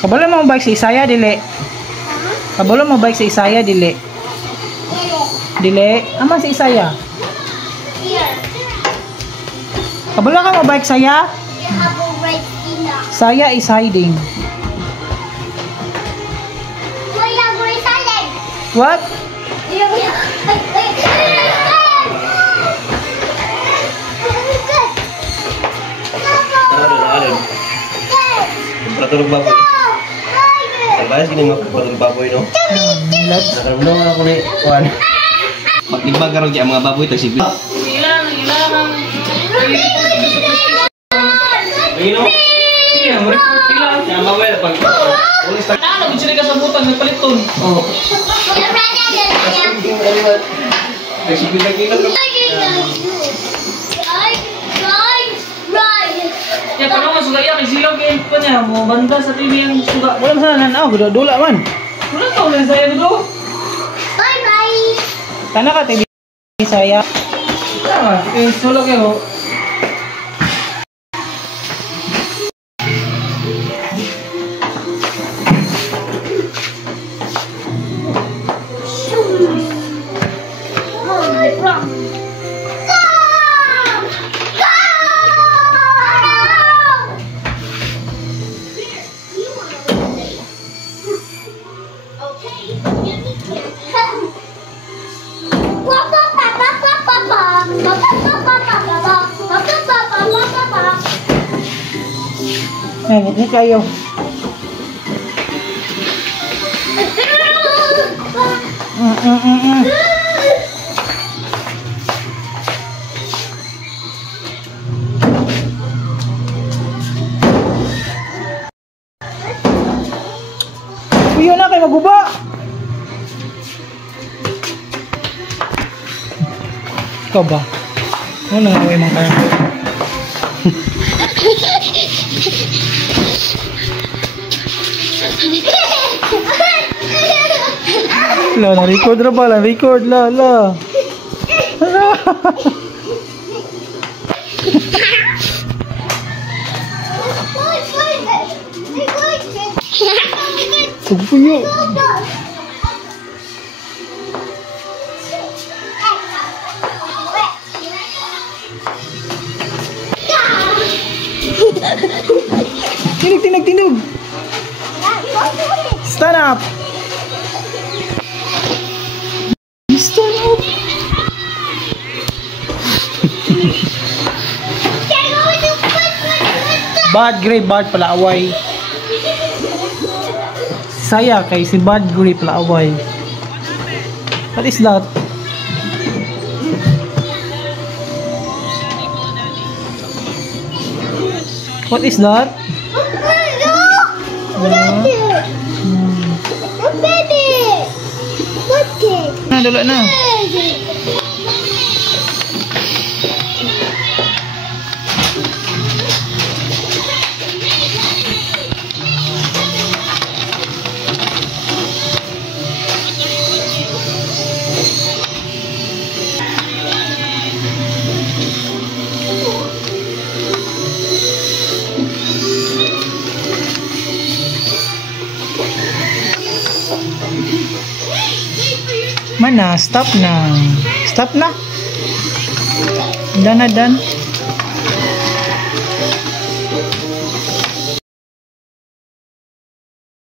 Kabalo mo bike sa Isaya dili. Kabalo mo bike sa Isaya dili. Dili, ama si Isaya. Kabalo ka mo bike saya? Saya is hiding. What? Patulog baboy. Sabay gini magpatulog baboy no. Nakaramdaman ako ni kuan. Maglibag karon kay mga baboy tag sigla. Ilang. Ayun no. Iya, report ilang. Yang baboy pag ulis tag Ano gud ka sa butang nagpaliton. Oh. tag sigla kilo. Ya kalau masuk gaya ke silog game pa niya mo banda sa TV yang suka. Wala masana nanaw dula man. Wala to na saya dulu. Bye bye. Kana ka TV saya. Ah, solo ke ho. Ini kayo. Uyo na kayo maguba. Ikaw ba? Ano nangaway mong kaya? La, na-record na pala. Record, la. Tugpuyo. Tinog. Stand up. Stand up. Bad grape, bad palaaway. Saya kay si bad grape palaaway. What is that? What is that? Nah, dulu na. Mana? Stop na. Stop na. Dan na dan.